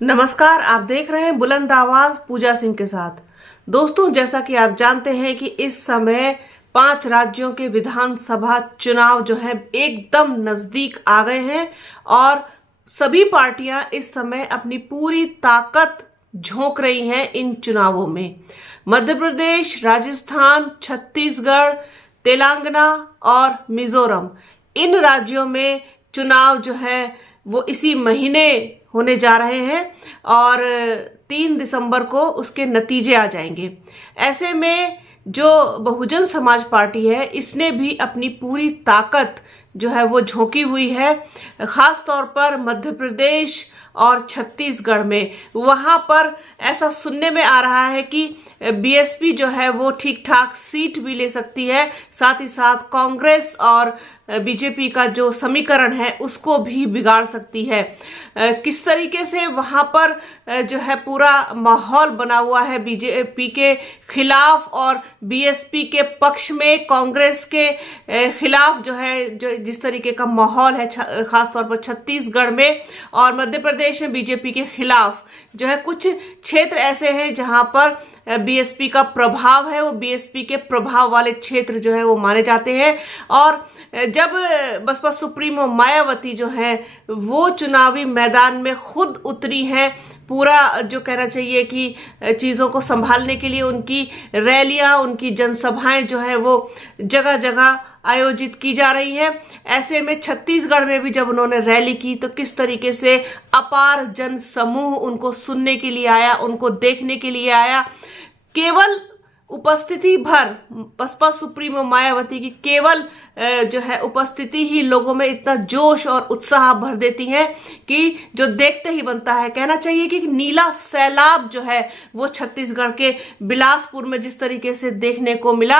नमस्कार, आप देख रहे हैं बुलंद आवाज पूजा सिंह के साथ। दोस्तों, जैसा कि आप जानते हैं कि इस समय 5 राज्यों के विधानसभा चुनाव जो है एकदम नजदीक आ गए हैं और सभी पार्टियां इस समय अपनी पूरी ताकत झोंक रही हैं इन चुनावों में। मध्य प्रदेश, राजस्थान, छत्तीसगढ़, तेलंगाना और मिजोरम, इन राज्यों में चुनाव जो है वो इसी महीने होने जा रहे हैं और 3 दिसंबर को उसके नतीजे आ जाएंगे। ऐसे में जो बहुजन समाज पार्टी है, इसने भी अपनी पूरी ताकत जो है वो झोंकी हुई है, खास तौर पर मध्य प्रदेश और छत्तीसगढ़ में। वहां पर ऐसा सुनने में आ रहा है कि बीएसपी जो है वो ठीक ठाक सीट भी ले सकती है, साथ ही साथ कांग्रेस और बीजेपी का जो समीकरण है उसको भी बिगाड़ सकती है। किस तरीके से वहां पर जो है पूरा माहौल बना हुआ है बीजेपी के खिलाफ और बीएसपी के पक्ष में, कांग्रेस के खिलाफ जो है, जो जिस तरीके का माहौल है खासतौर पर छत्तीसगढ़ में और मध्य प्रदेश में बीजेपी के खिलाफ जो है, कुछ क्षेत्र ऐसे हैं जहां पर बीएसपी का प्रभाव है, वो बीएसपी के प्रभाव वाले क्षेत्र जो है वो माने जाते हैं। और जब बसपा सुप्रीमो मायावती जो है वो चुनावी मैदान में खुद उतरी हैं, पूरा जो कहना चाहिए कि चीज़ों को संभालने के लिए उनकी रैलियां, उनकी जनसभाएं जो है वो जगह जगह आयोजित की जा रही हैं। ऐसे में छत्तीसगढ़ में भी जब उन्होंने रैली की तो किस तरीके से अपार जन समूह उनको सुनने के लिए आया, उनको देखने के लिए आया। केवल उपस्थिति भर बसपा सुप्रीमो मायावती की केवल जो है उपस्थिति ही लोगों में इतना जोश और उत्साह भर देती है कि जो देखते ही बनता है। कहना चाहिए कि नीला सैलाब जो है वो छत्तीसगढ़ के बिलासपुर में जिस तरीके से देखने को मिला।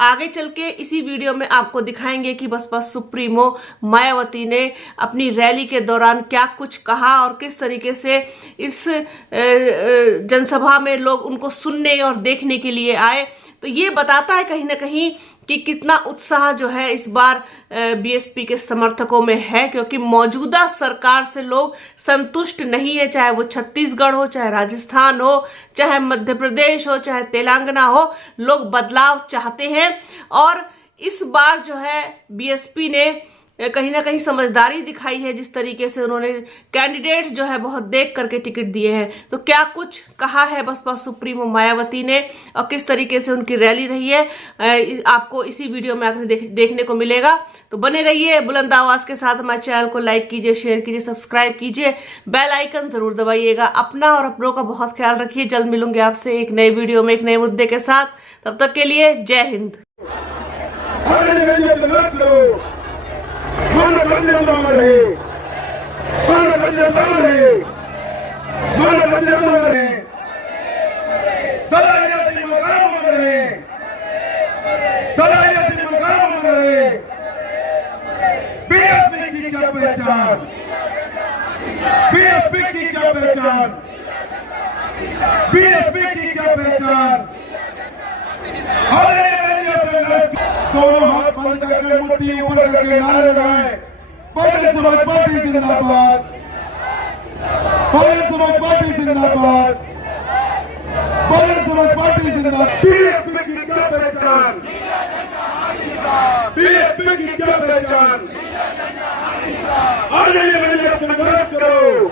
आगे चल के इसी वीडियो में आपको दिखाएंगे कि बसपा सुप्रीमो मायावती ने अपनी रैली के दौरान क्या कुछ कहा और किस तरीके से इस जनसभा में लोग उनको सुनने और देखने के लिए आए। तो ये बताता है कहीं ना कहीं कि कितना उत्साह जो है इस बार बीएसपी के समर्थकों में है, क्योंकि मौजूदा सरकार से लोग संतुष्ट नहीं है, चाहे वो छत्तीसगढ़ हो, चाहे राजस्थान हो, चाहे मध्य प्रदेश हो, चाहे तेलंगाना हो। लोग बदलाव चाहते हैं और इस बार जो है बीएसपी ने कहीं ना कहीं समझदारी दिखाई है, जिस तरीके से उन्होंने कैंडिडेट्स जो है बहुत देख करके टिकट दिए हैं। तो क्या कुछ कहा है बसपा सुप्रीमो मायावती ने और किस तरीके से उनकी रैली रही है, आपको इसी वीडियो में आकर देखने को मिलेगा। तो बने रहिए बुलंद आवाज के साथ। हमारे चैनल को लाइक कीजिए, शेयर कीजिए, सब्सक्राइब कीजिए, बेल आइकन जरूर दबाइएगा। अपना और अपनों का बहुत ख्याल रखिए। जल्द मिलूंगे आपसे एक नए वीडियो में एक नए मुद्दे के साथ। तब तक के लिए जय हिंद। बीएसपी की क्या पहचान, बीएसपी की क्या पहचान। दोनों हाथ बंद करके मुट्ठी ऊपर करके नारे लगाए, बहुजन समाज पार्टी जिंदाबाद, बहुजन समाज पार्टी जिंदाबाद, बहुजन समाज पार्टी जिंदाबाद। बीएसपी की क्या पहचान, बीएसपी की क्या पहचान। संघर्ष करो,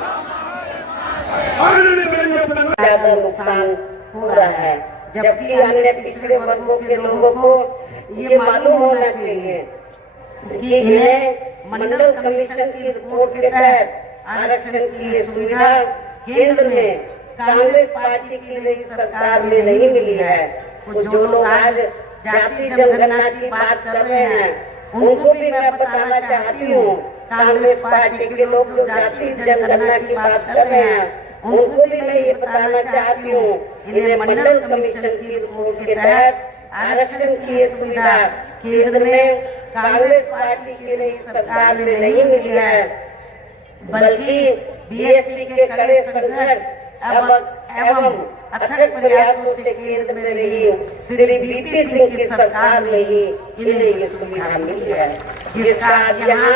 ज्यादा नुकसान हो रहा है, जबकि अन्य पिछड़े वर्गों के लोगों को ये मालूम होना चाहिए कि इन्हें मंडल कमीशन की रिपोर्ट के तहत आरक्षण की ये सुविधा केंद्र में कांग्रेस पार्टी की नई सरकार में नहीं मिली है। तो जो लोग आज जाति जनगणना की बात कर रहे हैं, उनको भी मैं बताना चाहती हूँ, कांग्रेस पार्टी के लोग जो जाति जनगणना की बात कर रहे हैं, उनको भी मैं ये बताना चाहती हूँ, इन्हें मंडल कमीशन की रिपोर्ट के तहत आरक्षण की ये सुविधा केंद्र में कांग्रेस पार्टी की नई सरकार में नहीं मिली है, बल्कि बीएसपी के कड़े संघर्ष एवं अथक प्रयासों से केंद्र में रही श्री बीपी सिंह की सरकार में ही इन्हें ये सुविधा मिली है, जिसका यहाँ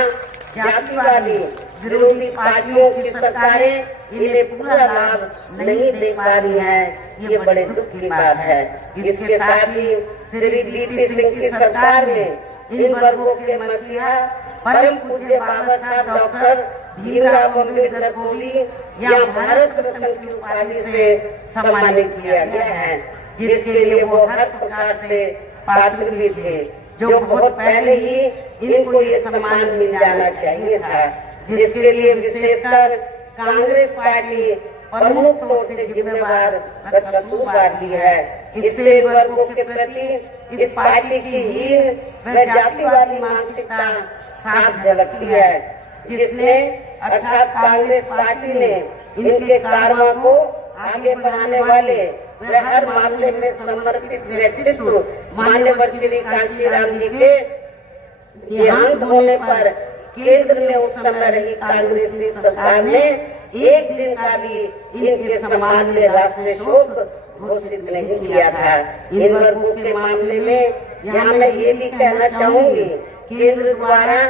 जातिवादी विरोधी पार्टियों की सरकारें इन्हें पूरा लाभ नहीं दे पा रही हैं। ये बड़े दुख की बात है। इसके साथ ही श्री DP सिंह की सरकार ने इन वर्गों के मसीहा परम पूज्य बाबा साहब डॉक्टर भीमराव अम्बेडकर को भी यहाँ भारत रत्न की उपाधि से सम्मानित किया गया है, जिसके लिए वो हर प्रकार से पात्र भी थे। जो बहुत पहले ही इनको ये सम्मान मिल जाना चाहिए था, जिसके लिए विशेषकर कांग्रेस पार्टी प्रमुख तौर से जिम्मेवार कसूर बांधी है। इससे वर्गों के प्रति इस पार्टी की हीन व जातिवादी मानसिकता साफ झलकती है, जिसमें अर्थात कांग्रेस पार्टी ने इनके कार्यों को आगे बढ़ाने वाले व हर मामले में समर्पित व्यक्तित्व मान्यवर श्री कांशीराम जी के देहांत होने पर केंद्र में उस समय रही कांग्रेसी सरकार ने एक दिन का भी इनके सम्मान में राष्ट्रीय शोक घोषित नहीं किया था। इन वर्गों के मामले में यहाँ मैं ये भी कहना चाहूंगी, केंद्र द्वारा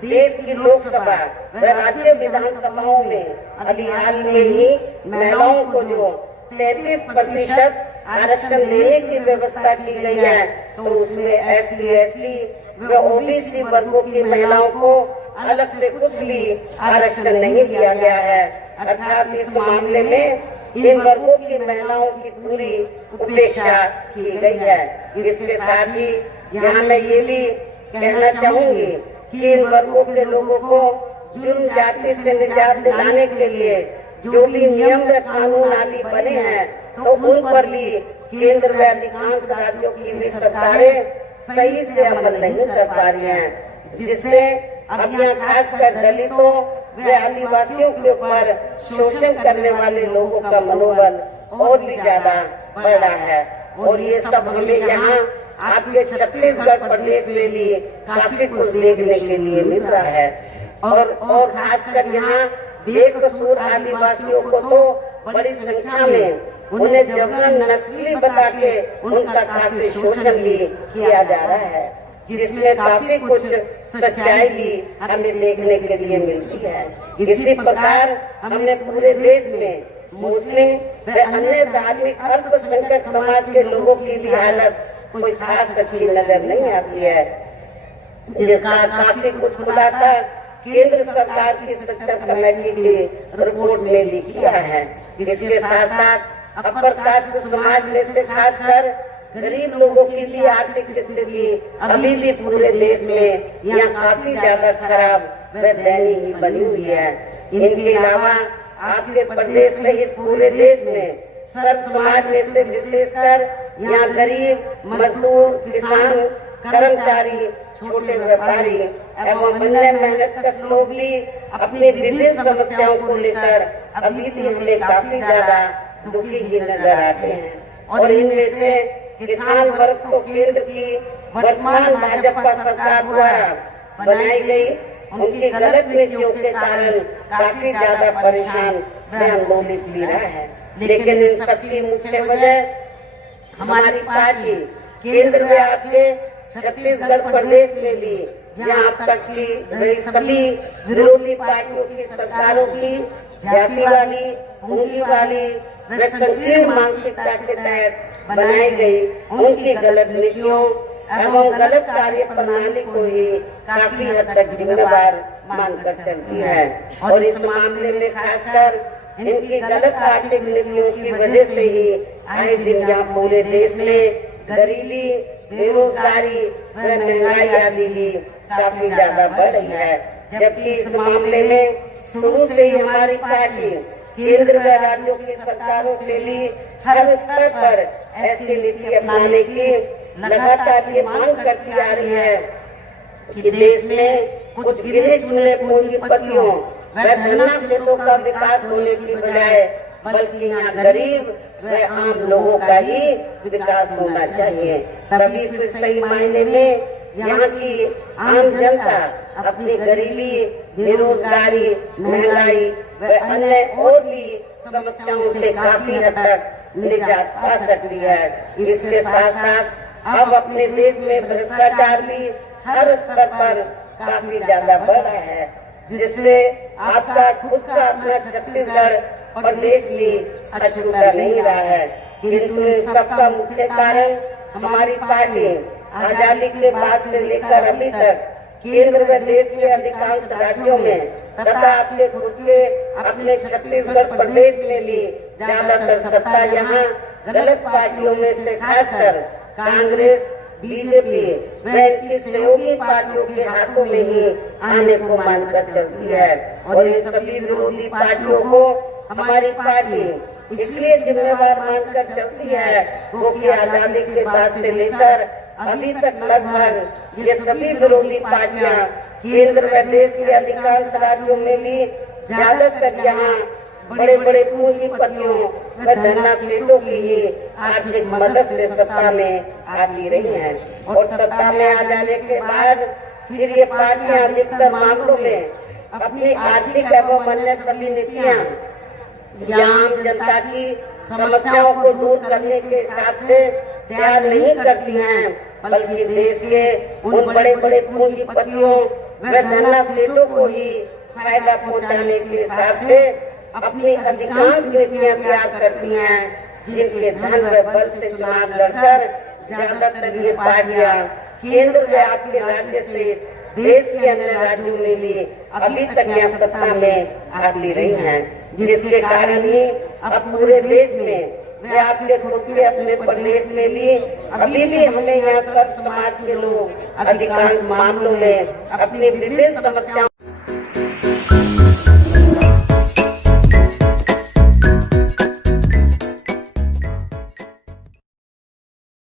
देश की लोकसभा व राज्य विधानसभाओं में अभी हाल में ही महिलाओं को जो 33% आरक्षण देने की व्यवस्था की गई है, तो उसमें SC, ST व OBC वर्गों की महिलाओं को अलग से कुछ भी आरक्षण नहीं दिया गया है। अर्थात इस मामले में इन वर्गों की महिलाओं की पूरी उपेक्षा की गई है। इसके साथ ही यहाँ मैं ये भी कहना चाहूंगी कि इन वर्गों के लोगों को जुर्म जाति से निजात दिलाने के लिए जो भी नियम व कानून आदि बने हैं, तो उन पर भी केंद्र व अधिकांश राज्यों की भी सरकारें सही से अमल नहीं कर पा रही हैं, जिससे अब यहाँ खासकर दलितों व आदिवासियों के ऊपर शोषण करने वाले लोगों का मनोबल और भी ज्यादा बढ़ रहा है। और ये सब हमें यहाँ आपके छत्तीसगढ़ प्रदेश में भी काफी कुछ देखने के लिए मिल रहा है। और खासकर यहाँ बेकसूर आदिवासियों को तो बड़ी संख्या में उन्हें जबरन नस्ली बता के उनका काफी शोषण भी किया जा रहा है, जिसमें काफी कुछ सच्चाई भी हमें देखने के लिए मिलती है। इसी प्रकार हमने पूरे देश में मुस्लिम व अन्य धार्मिक अल्पसंख्यक समाज के लोगों की भी हालत कोई खास अच्छी नजर नहीं आती है, जिसका काफी कुछ खुलासा केंद्र सरकार की सत्तर कमेटी की रिपोर्ट में लिखा है। इसके साथ साथ अपर कास्ट समाज में से खासकर गरीब लोगों की भी आर्थिक स्थिति अभी भी पूरे देश में यहाँ काफी ज्यादा खराब व दयनीय बनी हुई है। इनके अलावा आपके प्रदेश सहित पूरे देश में सर्व समाज में से विशेषकर यहाँ गरीब, मजदूर, किसान, कर्मचारी, छोटे व्यापारी एवं अन्य मेहनतकश लोग भी अपनी विभिन्न समस्याओं को लेकर अभी भी हमें काफी ज्यादा दुखी ही नजर आते हैं। और इनमें से किसान वर्ग को केंद्र की वर्तमान भाजपा सरकार द्वारा बनाई गई उनकी गलत नीतियों के कारण काफी ज्यादा परेशान व आंदोलित भी रहा है। लेकिन इन सबकी मुख्य वजह हमारी पार्टी केंद्र में आपके छत्तीसगढ़ प्रदेश में भी यहाँ तक की रही सभी विरोधी पार्टियों की सरकारों की जातिवादी, पूंजीवादी व संकीर्ण मानसिकता के तहत बनाई गई उनकी गलत नीतियों एवं गलत कार्य प्रणाली को ही काफी हद तक जिम्मेवार मानकर चलती है। और इस मामले में खासकर इनकी गलत आर्थिक नीतियों की वजह से ही आए दिन यहाँ पूरे देश में गरीबी, बेरोजगारी व महंगाई आदि भी काफी ज्यादा बढ़ रही है। जबकि इस मामले में शुरू से ही हमारी पार्टी केंद्र व राज्यों की सरकारों से भी हर स्तर पर ऐसी नीति अपनाने की लगातार ये मांग करती आ रही है कि देश में कुछ गिने चुने पूंजीपतियों व धनाढ्यों का विकास होने की बजाय बल्कि यहाँ गरीब व आम लोगों का ही विकास होना चाहिए। तभी फिर सही मायने में यहाँ की आम जनता अपनी गरीबी, बेरोजगारी, महंगाई व अन्य और भी समस्याओं से काफी हद तक निजात पा सकती है। इसके साथ साथ अब अपने देश में भ्रष्टाचार भी हर स्तर पर काफी ज्यादा बढ़ रहा है। जिससे आपका खुद का अपना छत्तीसगढ़ प्रदेश भी अछूता नहीं रहा है। किंतु इस सबका मुख्य कारण हमारी पार्टी आजादी के बाद से लेकर अभी तक केंद्र व देश के अधिकांश राज्यों में तथा अपने खुद के अपने छत्तीसगढ़ प्रदेश में भी ज्यादातर सत्ता यहाँ गलत पार्टियों में से खासकर कांग्रेस, बीजेपी व इनकी सहयोगी पार्टियों के हाथों में ही आने को मानकर चलती है। और इन सभी विरोधी पार्टियों को हमारी पार्टी इसलिए जिम्मेवार मानकर चलती है क्योंकि आजादी के बाद से लेकर अभी तक लगभग ये सभी विरोधी पार्टियां केंद्र व देश के अधिकांश राज्यों में भी ज्यादातर यहाँ बड़े बड़े पूंजीपतियों व धनना सेठों की ही आर्थिक मदद से सत्ता में आती रही हैं। और सत्ता में आ जाने के बाद फिर ये पार्टियां अधिकतर मामलों में अपनी आर्थिक एवं अन्य सभी नीतियां आम जनता की समस्याओं को दूर करने के हिसाब से तैयार नहीं करती हैं, बल्कि देश के उन बड़े बड़े पूंजीपतियों व धनना सेठों को ही फायदा पहुंचाने के हिसाब से अपनी अधिकांश नीतियां तैयार करती हैं, जिनके धन व बल से चुनाव लड़कर ज्यादातर ये पार्टियां केंद्र व आपके राज्य से देश के अन्य राज्यों में भी अभी तक यहाँ सत्ता में आती रही हैं, जिसके कारण ही अब पूरे देश में वे आपके खुद के अपने प्रदेश में भी अभी भी हमें यहाँ सब समाज के लोग अधिकांश मामलों में अपनी विभिन्न समस्याओं